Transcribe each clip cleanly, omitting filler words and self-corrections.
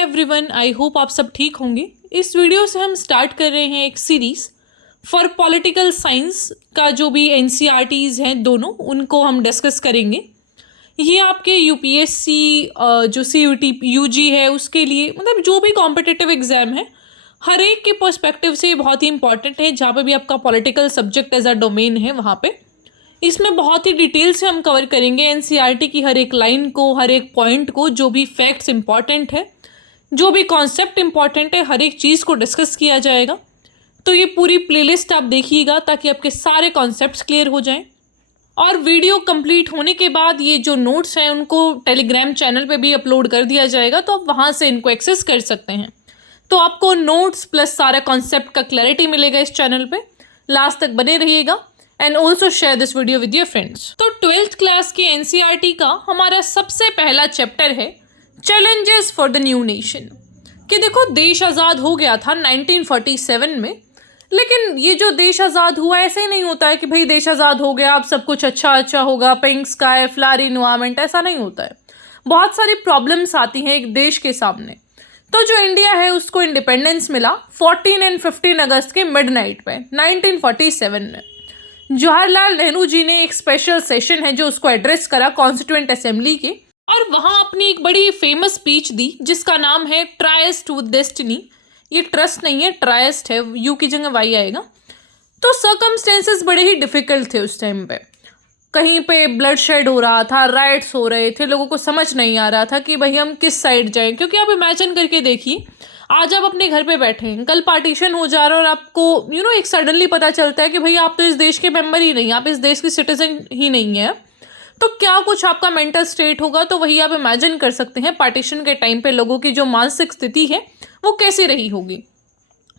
Hi everyone, I hope आप सब ठीक होंगे। इस वीडियो से हम स्टार्ट कर रहे हैं एक सीरीज़ फॉर पॉलिटिकल साइंस का। जो भी एनसीईआरटीज़ हैं दोनों, उनको हम डिस्कस करेंगे। ये आपके यूपीएससी जो सीयूटी यूजी है उसके लिए, मतलब जो भी कॉम्पिटिटिव एग्ज़ाम है, हर एक के पर्सपेक्टिव से बहुत ही इंपॉर्टेंट है। जहाँ पे भी आपका political subject as a domain है, वहाँ पे इसमें बहुत ही डिटेल से हम कवर करेंगे एनसीईआरटी की हर एक लाइन को, हर एक पॉइंट को, जो भी फैक्ट्स इंपॉर्टेंट है, जो भी कॉन्सेप्ट इंपॉर्टेंट है, हर एक चीज़ को डिस्कस किया जाएगा। तो ये पूरी प्लेलिस्ट आप देखिएगा ताकि आपके सारे कॉन्सेप्ट्स क्लियर हो जाएं। और वीडियो कंप्लीट होने के बाद ये जो नोट्स हैं उनको टेलीग्राम चैनल पे भी अपलोड कर दिया जाएगा, तो आप वहाँ से इनको एक्सेस कर सकते हैं। तो आपको नोट्स प्लस सारा कॉन्सेप्ट का क्लैरिटी मिलेगा इस चैनल पे। लास्ट तक बने रहिएगा and also share this video with your friends. तो 12th क्लास की एनसीईआरटी का हमारा सबसे पहला चैप्टर है challenges for the new nation. कि देखो, देश आज़ाद हो गया था 1947 में, लेकिन ये जो देश आज़ाद हुआ ऐसे ही नहीं होता है कि भाई देश आज़ाद हो गया अब सब कुछ अच्छा अच्छा होगा, पिंक स्काई, फ्लारी इन्वायरमेंट, ऐसा नहीं होता है। बहुत सारी प्रॉब्लम्स आती हैं एक देश के सामने। तो जो इंडिया है उसको इंडिपेंडेंस मिला 14 और 15 अगस्त के मिडनाइट पे 1947 में। जवाहरलाल नेहरू जी ने एक स्पेशल सेशन है जो उसको एड्रेस करा कॉन्स्टिट्यूएंट असेंबली के, और वहाँ अपनी एक बड़ी फेमस स्पीच दी जिसका नाम है ट्राइस्ट विद डेस्टिनी। ये ट्रस्ट नहीं है, ट्राइस्ट है, यू की जगह वाई आएगा। तो सर्कमस्टेंसेस बड़े ही डिफिकल्ट थे उस टाइम पे। कहीं पे ब्लड शेड हो रहा था, राइट्स हो रहे थे, लोगों को समझ नहीं आ रहा था कि भाई हम किस साइड जाएं। क्योंकि आप इमेजिन करके देखिए, आज आप अपने घर पे बैठे हैं, कल पार्टीशन हो जा रहा है और आपको एक सडनली पता चलता है कि भाई आप तो इस देश के मेंबर ही नहीं, आप इस देश की सिटीजन ही नहीं है। तो क्या कुछ आपका मेंटल स्टेट होगा। तो वही आप इमेजिन कर सकते हैं पार्टीशन के टाइम पे लोगों की जो मानसिक स्थिति है वो कैसी रही होगी।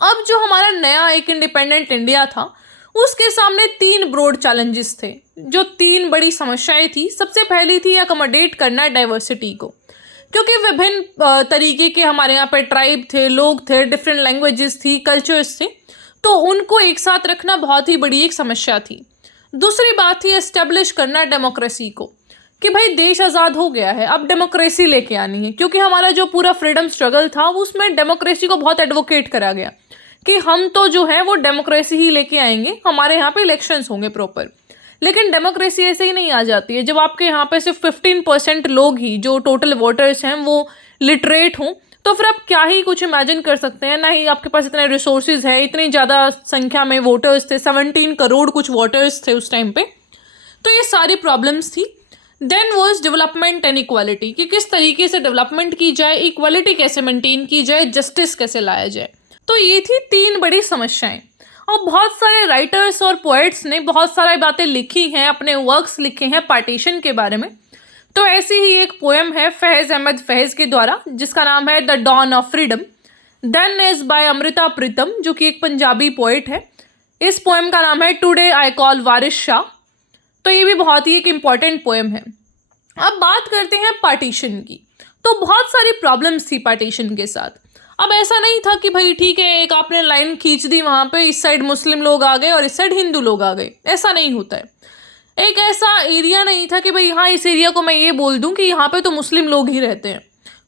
अब जो हमारा नया एक इंडिपेंडेंट इंडिया था उसके सामने 3 ब्रॉड चैलेंजेस थे, जो 3 बड़ी समस्याएं थी। सबसे पहली थी अकोमोडेट करना डाइवर्सिटी को, क्योंकि विभिन्न तरीके के हमारे यहाँ पे ट्राइब थे, लोग थे, डिफरेंट लैंग्वेजेस थी, कल्चर्स थे, तो उनको एक साथ रखना बहुत ही बड़ी एक समस्या थी। दूसरी बात थी एस्टेब्लिश करना डेमोक्रेसी को, कि भाई देश आज़ाद हो गया है, अब डेमोक्रेसी लेके आनी है। क्योंकि हमारा जो पूरा फ्रीडम स्ट्रगल था उसमें डेमोक्रेसी को बहुत एडवोकेट करा गया कि हम तो जो है वो डेमोक्रेसी ही लेके आएंगे, हमारे यहाँ पे इलेक्शंस होंगे प्रॉपर। लेकिन डेमोक्रेसी ऐसे ही नहीं आ जाती है। जब आपके यहाँ पे सिर्फ 15% लोग ही जो टोटल वोटर्स हैं वो लिटरेट हों, तो फिर आप क्या ही कुछ इमेजिन कर सकते हैं। ना ही आपके पास इतने रिसोर्सेज है, इतनी ज़्यादा संख्या में वोटर्स थे, 17 करोड़ कुछ वोटर्स थे उस टाइम पे। तो ये सारी प्रॉब्लम्स थी। Then was development and equality, कि किस तरीके से डेवलपमेंट की जाए, इक्वालिटी कैसे मेंटेन की जाए, जस्टिस कैसे लाया जाए। तो ये थी 3 बड़ी समस्याएं। और बहुत सारे राइटर्स और पोएट्स ने बहुत सारी बातें लिखी हैं, अपने वर्क्स लिखे हैं पार्टीशन के बारे में। तो ऐसी ही एक पोएम है फैज़ अहमद फैज़ के द्वारा जिसका नाम है the dawn of freedom, done is by Amrita Pritam, जो कि एक पंजाबी पोएट है। इस पोएम का नाम है टुडे आई कॉल वारिस शाह। तो ये भी बहुत ही एक इम्पॉर्टेंट पोएम है। अब बात करते हैं पार्टीशन की। तो बहुत सारी प्रॉब्लम्स थी पार्टीशन के साथ। अब ऐसा नहीं था कि भाई ठीक है एक आपने लाइन खींच दी, वहाँ पे इस साइड मुस्लिम लोग आ गए और इस साइड हिंदू लोग आ गए, ऐसा नहीं होता है। एक ऐसा एरिया नहीं था कि भाई हाँ इस एरिया को मैं ये बोल दूं कि यहाँ पे तो मुस्लिम लोग ही रहते हैं।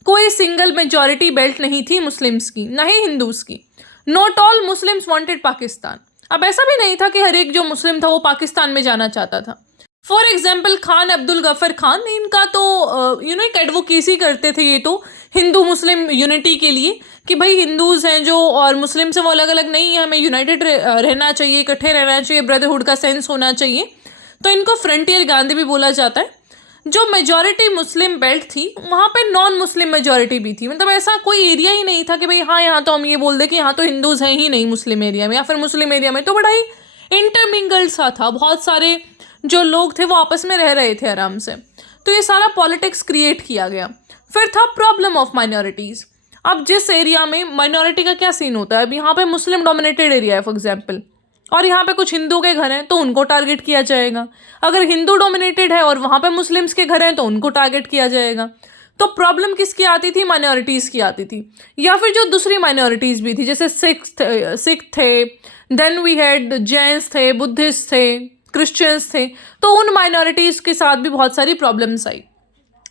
कोई सिंगल मेजॉरिटी बेल्ट नहीं थी मुस्लिम्स की, ना ही हिंदूज की। Not all Muslims wanted Pakistan. अब ऐसा भी नहीं था कि हर एक जो मुस्लिम था वो पाकिस्तान में जाना चाहता था। For example Khan Abdul Gruffudd Khan, इनका तो एक एडवोकेसी करते थे ये तो हिंदू मुस्लिम यूनिटी के लिए, कि भाई हिंदूज हैं जो और मुस्लिम से वो अलग अलग नहीं है, हमें यूनाइटेड रहना चाहिए, इकट्ठे रहना चाहिए, ब्रदरहुड का सेंस होना चाहिए। तो इनको फ्रंटियर गांधी भी बोला जाता है। जो मेजॉरिटी मुस्लिम बेल्ट थी वहाँ पे नॉन मुस्लिम मेजॉरिटी भी थी। मतलब ऐसा कोई एरिया ही नहीं था कि भाई हाँ यहाँ तो हम ये बोल दें कि यहाँ तो हिंदूज हैं ही नहीं मुस्लिम एरिया में, या फिर मुस्लिम एरिया में तो बड़ा ही इंटरमिंगल्ड सा था। बहुत सारे जो लोग थे वो आपस में रह रहे थे आराम से। तो ये सारा पॉलिटिक्स क्रिएट किया गया। फिर था प्रॉब्लम ऑफ माइनॉरिटीज़। अब जिस एरिया में माइनॉरिटी का क्या सीन होता है, अब यहाँ पे मुस्लिम डोमिनेटेड एरिया है फॉर एग्जाम्पल, और यहाँ पे कुछ हिंदू के घर हैं तो उनको टारगेट किया जाएगा। अगर हिंदू डोमिनेटेड है और वहाँ पे मुस्लिम्स के घर हैं तो उनको टारगेट किया जाएगा। तो प्रॉब्लम किसकी आती थी? माइनॉरिटीज़ की आती थी। या फिर जो दूसरी माइनॉरिटीज़ भी थी, जैसे सिख थे, देन वी हैड जैन्स थे, बुद्धिस्ट थे, क्रिश्चियंस थे, तो उन माइनॉरिटीज़ के साथ भी बहुत सारी प्रॉब्लम्स आई।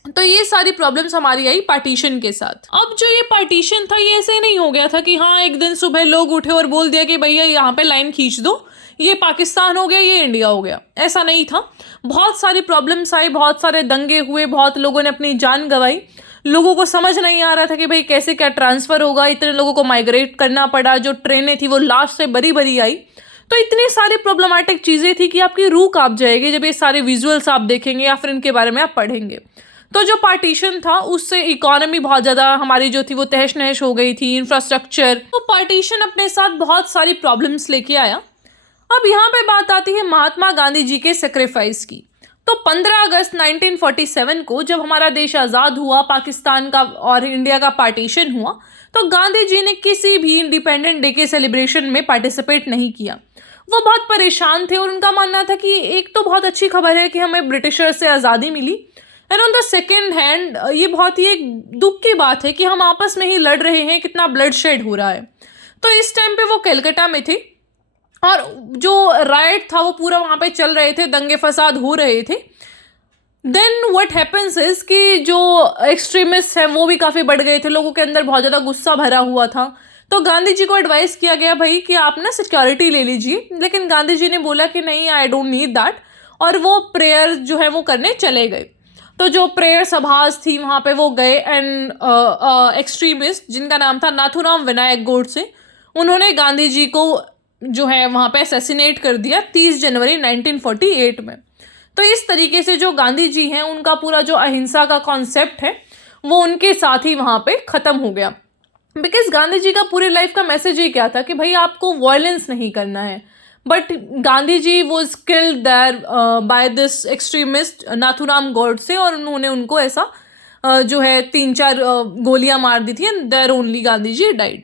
तो ये सारी प्रॉब्लम्स हमारी आई पार्टीशन के साथ। अब जो ये पार्टीशन था ये ऐसे नहीं हो गया था कि हाँ एक दिन सुबह लोग उठे और बोल दिया कि भैया यहाँ पे लाइन खींच दो, ये पाकिस्तान हो गया, ये इंडिया हो गया। ऐसा नहीं था, बहुत सारी प्रॉब्लम्स आई, बहुत सारे दंगे हुए, बहुत लोगों ने अपनी जान गंवाई। लोगों को समझ नहीं आ रहा था कि भाई कैसे क्या ट्रांसफ़र होगा, इतने लोगों को माइग्रेट करना पड़ा, जो ट्रेनें थी वो लास्ट से बरी बरी आई। तो इतनी सारी प्रॉब्लमेटिक चीज़ें थी कि आपकी रूह कांप जाएगी जब ये सारे विजुअल्स आप देखेंगे या फिर इनके बारे में आप पढ़ेंगे। तो जो पार्टीशन था उससे इकोनॉमी बहुत ज़्यादा हमारी जो थी वो तहस नहस हो गई थी, इंफ्रास्ट्रक्चर। तो पार्टीशन अपने साथ बहुत सारी प्रॉब्लम्स लेके आया। अब यहाँ पे बात आती है महात्मा गांधी जी के सेक्रीफाइस की। तो 15 अगस्त 1947 को जब हमारा देश आज़ाद हुआ, पाकिस्तान का और इंडिया का पार्टीशन हुआ, तो गांधी जी ने किसी भी इंडिपेंडेंट डे के सेलिब्रेशन में पार्टिसिपेट नहीं किया। वो बहुत परेशान थे और उनका मानना था कि एक तो बहुत अच्छी खबर है कि हमें ब्रिटिशर से आज़ादी मिली, and on the second hand ये बहुत ही एक दुख की बात है कि हम आपस में ही लड़ रहे हैं, कितना ब्लड शेड हो रहा है। तो इस टाइम पे वो कलकत्ता में थे और जो राइट था वो पूरा वहाँ पे चल रहे थे, दंगे फसाद हो रहे थे। देन व्हाट हैपेंस इज कि जो एक्सट्रीमिस्ट हैं वो भी काफ़ी बढ़ गए थे, लोगों के अंदर बहुत ज़्यादा गुस्सा भरा हुआ था। तो गांधी जी को एडवाइस किया गया भाई कि आप ना सिक्योरिटी ले लीजिए, लेकिन गांधी जी ने बोला कि नहीं, आई डोंट नीड दैट, और वो प्रेयर जो है वो करने चले गए। तो जो प्रेयर सभास थी वहाँ पे वो गए, एंड एक्सट्रीमिस्ट जिनका नाम था नाथूराम विनायक गोडसे, उन्होंने गांधी जी को जो है वहाँ पे असैसिनेट कर दिया 30 जनवरी 1948 में। तो इस तरीके से जो गांधी जी हैं उनका पूरा जो अहिंसा का कॉन्सेप्ट है वो उनके साथ ही वहाँ पे ख़त्म हो गया। बिकॉज गांधी जी का पूरे लाइफ का मैसेज ये क्या था कि भाई आपको वायलेंस नहीं करना है। But Gandhi ji was killed there by this extremist Nathuram Godse, और उन्होंने उनको ऐसा जो है 3-4 गोलियां मार दी थी, and there only Gandhi ji died.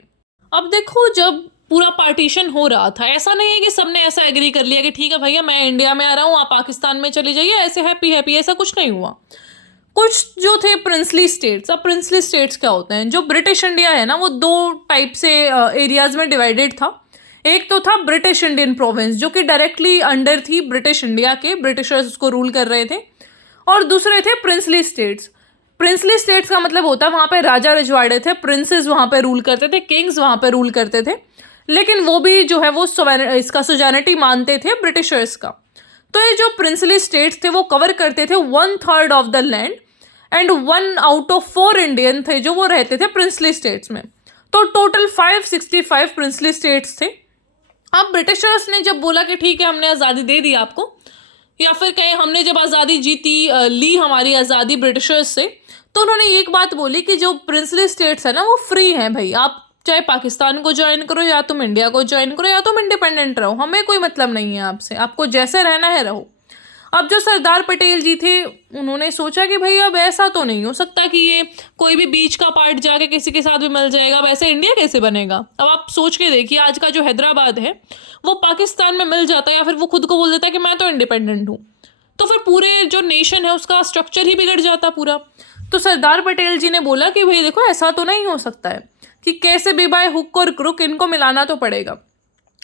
अब देखो, जब पूरा पार्टीशन हो रहा था, ऐसा नहीं है कि सबने ऐसा एग्री कर लिया कि ठीक है भैया मैं इंडिया में आ रहा हूँ, आप पाकिस्तान में चले जाइए, ऐसे हैप्पी हैप्पी, ऐसा कुछ नहीं हुआ। कुछ जो थे प्रिंसली स्टेट्स। अब प्रिंसली स्टेट्स क्या होते हैं? जो ब्रिटिश इंडिया है ना वो 2 टाइप से एरियाज में डिवाइडेड था। एक तो था ब्रिटिश इंडियन प्रोविंस जो कि डायरेक्टली अंडर थी ब्रिटिश इंडिया के, ब्रिटिशर्स उसको रूल कर रहे थे, और दूसरे थे प्रिंसली स्टेट्स। प्रिंसली स्टेट्स का मतलब होता है वहाँ पे राजा रजवाड़े थे, प्रिंसेस वहाँ पे रूल करते थे, किंग्स वहाँ पे रूल करते थे, लेकिन वो भी जो है वो इसका सुजानिटी मानते थे ब्रिटिशर्स का। तो ये जो प्रिंसली स्टेट्स थे वो कवर करते थे 1/3 of the land, and 1 out of 4 Indian थे जो वो रहते थे प्रिंसली स्टेट्स में। तो टोटल 565 प्रिंसली स्टेट्स थे। अब ब्रिटिशर्स ने जब बोला कि ठीक है हमने आज़ादी दे दी आपको, या फिर कहें हमने जब आज़ादी जीती, ली हमारी आज़ादी ब्रिटिशर्स से, तो उन्होंने एक बात बोली कि जो प्रिंसली स्टेट्स है ना वो फ्री हैं भाई, आप चाहे पाकिस्तान को ज्वाइन करो या तुम इंडिया को ज्वाइन करो या तुम इंडिपेंडेंट रहो, हमें कोई मतलब नहीं है आपसे, आपको जैसे रहना है रहो। अब जो सरदार पटेल जी थे उन्होंने सोचा कि भाई अब ऐसा तो नहीं हो सकता कि ये कोई भी बीच का पार्ट जाके किसी के साथ भी मिल जाएगा, अब ऐसे इंडिया कैसे बनेगा। अब आप सोच के देखिए, आज का जो हैदराबाद है वो पाकिस्तान में मिल जाता है, या फिर वो खुद को बोल देता है कि मैं तो इंडिपेंडेंट हूँ, तो फिर पूरे जो नेशन है उसका स्ट्रक्चर ही बिगड़ जाता पूरा। तो सरदार पटेल जी ने बोला कि भाई देखो ऐसा तो नहीं हो सकता है कि कैसे भी बाय हुक और क्रुक इनको मिलाना तो पड़ेगा।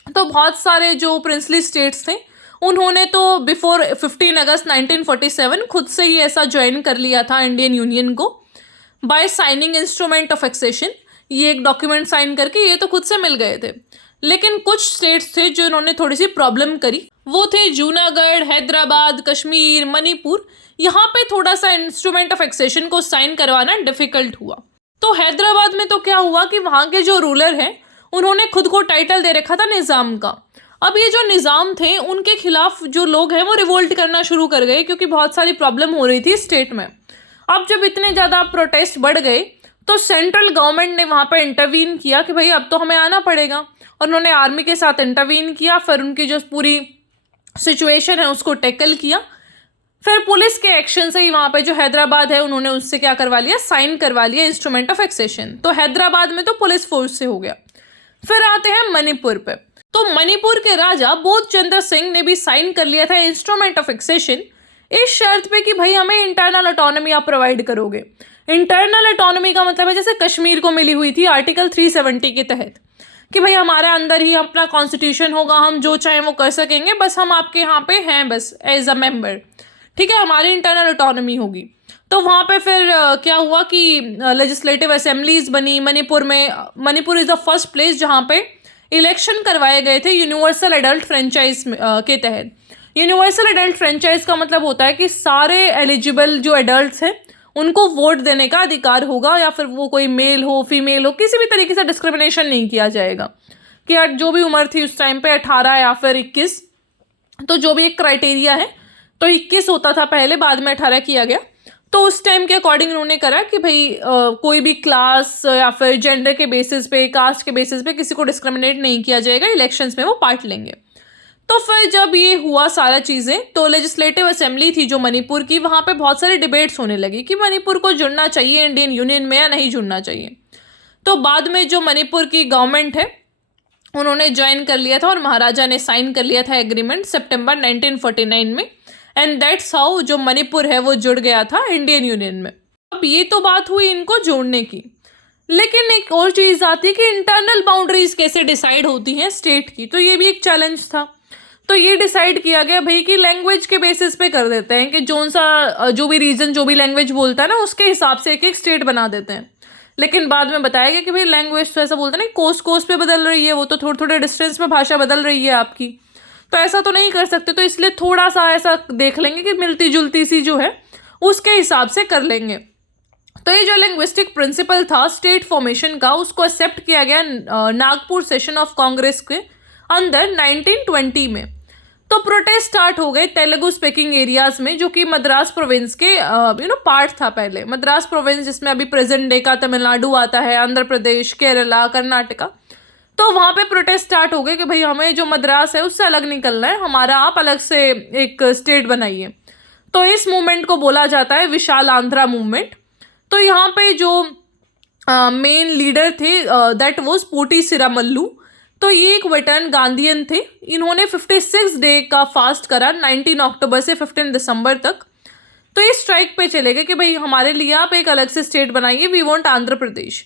तो बहुत सारे जो प्रिंसली स्टेट्स थे उन्होंने तो बिफोर 15 अगस्त 1947 खुद से ही ऐसा ज्वाइन कर लिया था इंडियन यूनियन को by signing instrument of accession. ये एक डॉक्यूमेंट साइन करके ये तो खुद से मिल गए थे, लेकिन कुछ स्टेट्स थे जो इन्होंने थोड़ी सी प्रॉब्लम करी, वो थे जूनागढ़, हैदराबाद, कश्मीर, मणिपुर। यहाँ पे थोड़ा सा इंस्ट्रूमेंट ऑफ एक्सेशन को साइन करवाना डिफिकल्ट हुआ। तो हैदराबाद में तो क्या हुआ कि वहाँ के जो रूलर हैं उन्होंने खुद को टाइटल दे रखा था निज़ाम का। अब ये जो निज़ाम थे उनके खिलाफ जो लोग हैं वो रिवोल्ट करना शुरू कर गए, क्योंकि बहुत सारी प्रॉब्लम हो रही थी स्टेट में। अब जब इतने ज़्यादा प्रोटेस्ट बढ़ गए तो सेंट्रल गवर्नमेंट ने वहाँ पर इंटरवीन किया कि भाई अब तो हमें आना पड़ेगा, और उन्होंने आर्मी के साथ इंटरवीन किया, फिर उनकी जो पूरी सिचुएशन है उसको टैकल किया। फिर पुलिस के एक्शन से ही वहाँ पे जो हैदराबाद है उन्होंने उससे क्या करवा लिया, साइन करवा लिया इंस्ट्रूमेंट ऑफ एक्सेशन। तो हैदराबाद में तो पुलिस फोर्स से हो गया। फिर आते हैं मणिपुर पे। तो मणिपुर के राजा बोधचंद्र सिंह ने भी साइन कर लिया था इंस्ट्रूमेंट ऑफ एक्सेशन, इस शर्त पे कि भाई हमें इंटरनल ऑटोनॉमी आप प्रोवाइड करोगे। इंटरनल ऑटोनॉमी का मतलब है जैसे कश्मीर को मिली हुई थी आर्टिकल 370 के तहत कि भाई हमारे अंदर ही अपना कॉन्स्टिट्यूशन होगा, हम जो चाहें वो कर सकेंगे, बस हम आपके यहाँ पे हैं बस एज अ मेंबर, ठीक है, हमारी इंटरनल ऑटोनॉमी होगी। तो वहाँ पे फिर क्या हुआ कि लेजिस्लेटिव असेंबलीज बनी मणिपुर में। Manipur is the first place जहाँ पे इलेक्शन करवाए गए थे यूनिवर्सल एडल्ट फ्रेंचाइज के तहत। यूनिवर्सल एडल्ट फ्रेंचाइज का मतलब होता है कि सारे एलिजिबल जो एडल्ट्स हैं उनको वोट देने का अधिकार होगा, या फिर वो कोई मेल हो फीमेल हो, किसी भी तरीके से डिस्क्रिमिनेशन नहीं किया जाएगा कि यार जो भी उम्र थी उस टाइम पे 18 या फिर 21, तो जो भी एक क्राइटेरिया है, तो 21 होता था पहले, बाद में 18 किया गया। तो उस टाइम के अकॉर्डिंग उन्होंने करा कि भाई कोई भी क्लास या फिर जेंडर के बेसिस पे, कास्ट के बेसिस पे किसी को डिस्क्रिमिनेट नहीं किया जाएगा, इलेक्शंस में वो पार्ट लेंगे। तो फिर जब ये हुआ सारा चीज़ें, तो लेजिस्लेटिव असेंबली थी जो मणिपुर की, वहाँ पे बहुत सारे डिबेट्स होने लगी कि मणिपुर को जुड़ना चाहिए इंडियन यूनियन में या नहीं जुड़ना चाहिए। तो बाद में जो मणिपुर की गवर्नमेंट है उन्होंने ज्वाइन कर लिया था और महाराजा ने साइन कर लिया था एग्रीमेंट सितंबर 1949 में, एंड दैट्स हाउ जो मणिपुर है वो जुड़ गया था इंडियन यूनियन में। अब ये तो बात हुई इनको जोड़ने की, लेकिन एक और चीज़ आती है कि इंटरनल बाउंड्रीज कैसे डिसाइड होती हैं स्टेट की, तो ये भी एक चैलेंज था। तो ये डिसाइड किया गया भाई कि लैंग्वेज के बेसिस पे कर देते हैं कि जो भी रीजन जो भी लैंग्वेज बोलता है ना उसके हिसाब से एक एक स्टेट बना देते हैं। लेकिन बाद में बताया गया कि भाई लैंग्वेज तो ऐसा बोलते हैं ना, कोस्ट कोस्ट पे बदल रही है, वो तो थोड़े थोड़े डिस्टेंस में भाषा बदल रही है आपकी, तो ऐसा तो नहीं कर सकते, तो इसलिए थोड़ा सा ऐसा देख लेंगे कि मिलती जुलती सी जो है उसके हिसाब से कर लेंगे। तो ये जो लिंग्विस्टिक प्रिंसिपल था स्टेट फॉर्मेशन का, उसको एक्सेप्ट किया गया नागपुर सेशन ऑफ कांग्रेस के अंदर 1920 में। तो प्रोटेस्ट स्टार्ट हो गए तेलुगु स्पीकिंग एरियाज में, जो कि मद्रास प्रोविंस के पार्ट था पहले। मद्रास प्रोविंस जिसमें अभी प्रेजेंट डे का तमिलनाडु आता है, आंध्र प्रदेश, केरला, कर्नाटका, तो वहाँ पे प्रोटेस्ट स्टार्ट हो गए कि भाई हमें जो मद्रास है उससे अलग निकलना है, हमारा आप अलग से एक स्टेट बनाइए। तो इस मूवमेंट को बोला जाता है विशाल आंध्रा मूवमेंट। तो यहाँ पे जो मेन लीडर थे दैट वाज पोटी सिरामल्लू। तो ये एक वेटरन गांधीयन थे, इन्होंने 56 डे का फास्ट करा 19 अक्टूबर से 15 दिसंबर तक। तो ये स्ट्राइक पे चले गए कि भाई हमारे लिए आप एक अलग से स्टेट बनाइए, वी वांट आंध्र प्रदेश।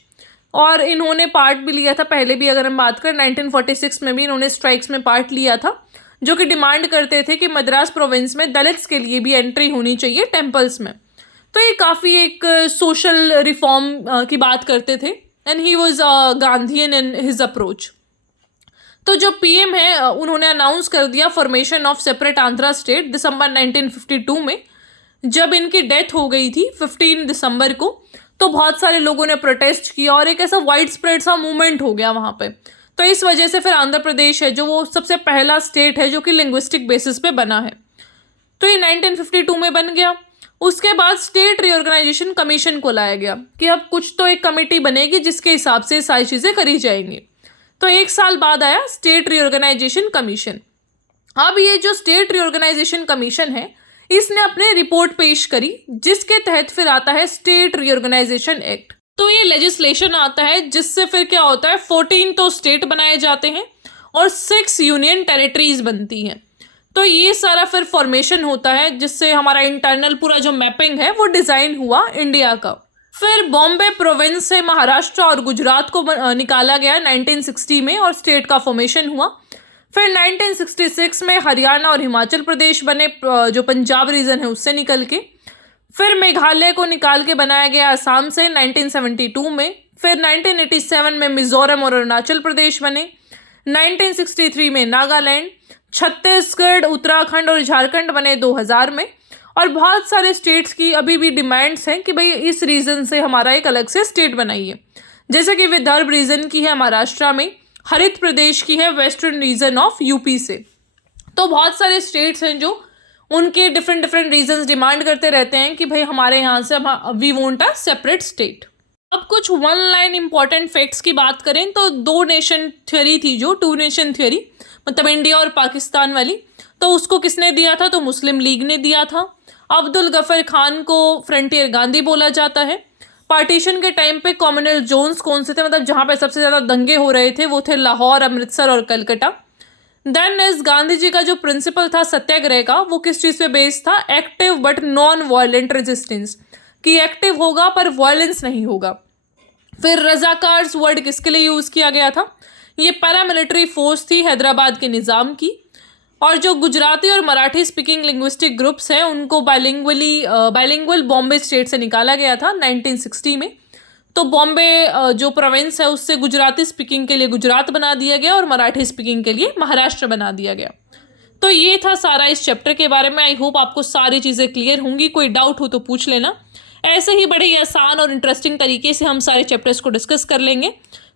और इन्होंने पार्ट भी लिया था पहले भी, अगर हम बात करें 1946 में भी इन्होंने स्ट्राइक्स में पार्ट लिया था, जो कि डिमांड करते थे कि मद्रास प्रोविंस में दलित्स के लिए भी एंट्री होनी चाहिए टेम्पल्स में। तो ये काफ़ी एक सोशल रिफॉर्म की बात करते थे, and he was Gandhian in his approach. तो जो पीएम है उन्होंने अनाउंस कर दिया formation of separate Andhra state December 1952 में। जब इनकी डेथ हो गई थी 15 दिसंबर को, तो बहुत सारे लोगों ने प्रोटेस्ट किया और एक ऐसा वाइड स्प्रेड सा मूवमेंट हो गया वहाँ पे। तो इस वजह से फिर आंध्र प्रदेश है जो वो सबसे पहला स्टेट है जो कि लिंग्विस्टिक बेसिस पे बना है। तो ये 1952 में बन गया। उसके बाद स्टेट रीऑर्गेनाइजेशन कमीशन को लाया गया कि अब कुछ तो एक कमेटी बनेगी जिसके हिसाब से सारी चीज़ें करी जाएंगी। तो एक साल बाद आया स्टेट रीऑर्गेनाइजेशन कमीशन। अब ये जो स्टेट रीऑर्गेनाइजेशन कमीशन है इसने अपने रिपोर्ट पेश करी, जिसके तहत फिर आता है स्टेट रीऑर्गेनाइजेशन एक्ट। तो ये लेजिस्लेशन आता है जिससे फिर क्या होता है 14 तो स्टेट बनाए जाते हैं और 6 यूनियन टेरिटरीज बनती हैं। तो ये सारा फिर फॉर्मेशन होता है जिससे हमारा इंटरनल पूरा जो मैपिंग है वो डिज़ाइन हुआ इंडिया का। फिर बॉम्बे प्रोविंस से महाराष्ट्र और गुजरात को निकाला गया 1960 में और स्टेट का फॉर्मेशन हुआ। फिर 1966 में हरियाणा और हिमाचल प्रदेश बने, जो पंजाब रीजन है उससे निकल के। फिर मेघालय को निकाल के बनाया गया असम से 1972 में। फिर 1987 में मिजोरम और अरुणाचल प्रदेश बने। 1963 में नागालैंड, छत्तीसगढ़, उत्तराखंड और झारखंड बने 2000 में। और बहुत सारे स्टेट्स की अभी भी डिमांड्स हैं कि भाई इस रीजन से हमारा एक अलग से स्टेट बनाइए, जैसे कि विदर्भ रीजन की है महाराष्ट्र में, हरित प्रदेश की है वेस्टर्न रीजन ऑफ यूपी से। तो बहुत सारे स्टेट्स हैं जो उनके डिफरेंट रीजन्स डिमांड करते रहते हैं कि भाई हमारे यहाँ से we want a separate state. अब कुछ वन लाइन इंपॉर्टेंट फैक्ट्स की बात करें तो 2 नेशन थ्योरी थी, जो 2 नेशन थ्योरी मतलब इंडिया और पाकिस्तान वाली, तो उसको किसने दिया था? तो मुस्लिम लीग ने दिया था। अब्दुल गफर खान को फ्रंटियर गांधी बोला जाता है। पार्टीशन के टाइम पे कॉमनवेल्थ जोन्स कौन से थे, मतलब जहाँ पे सबसे ज़्यादा दंगे हो रहे थे, वो थे लाहौर, अमृतसर और कलकत्ता। देन इस गांधी जी का जो प्रिंसिपल था सत्याग्रह का, वो किस चीज़ पे बेस्ड था? Active but non violent resistance, कि एक्टिव होगा पर वायलेंस नहीं होगा। फिर रजाकार्स वर्ड किसके लिए यूज़ किया गया था? ये पैरामिलिट्री फोर्स थी हैदराबाद के निज़ाम की। और जो गुजराती और मराठी स्पीकिंग लिंग्विस्टिक ग्रुप्स हैं उनको बाइलिंगुअल बॉम्बे स्टेट से निकाला गया था 1960 में। तो बॉम्बे जो प्रोविंस है उससे गुजराती स्पीकिंग के लिए गुजरात बना दिया गया और मराठी स्पीकिंग के लिए महाराष्ट्र बना दिया गया। तो ये था सारा इस चैप्टर के बारे में। आई होप आपको सारी चीज़ें क्लियर होंगी। कोई डाउट हो तो पूछ लेना। ऐसे ही बड़े ही आसान और इंटरेस्टिंग तरीके से हम सारे चैप्टर्स को डिस्कस कर लेंगे।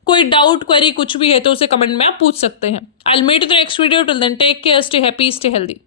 कोई डाउट क्वेरी कुछ भी है तो उसे कमेंट में आप पूछ सकते हैं। I will meet in the next video. Till then take care, stay happy, stay healthy.